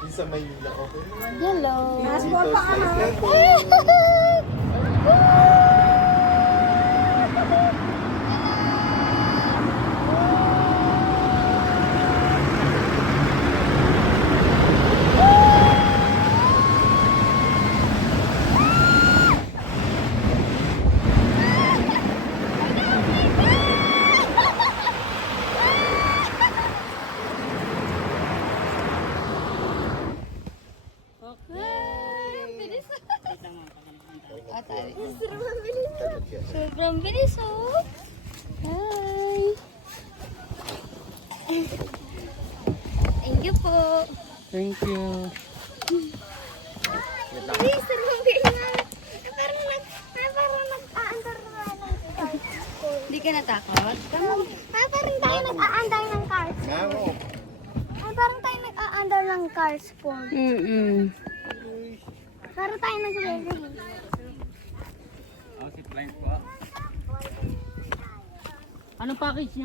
Yung sa Maynila, okay. Hello. Dito, slice lang po. Sobrang bilis, oh. Hi. Thank you po. Thank you. Bilis, sobrang bilis. Parang nag-aandar na ng cars. Hindi ka natakot? Parang tayo nag-aandar ng cars. Mamo. Parang tayo nag-aandar ng cars po. Parang tayo nag-aandar. Anong package niyo,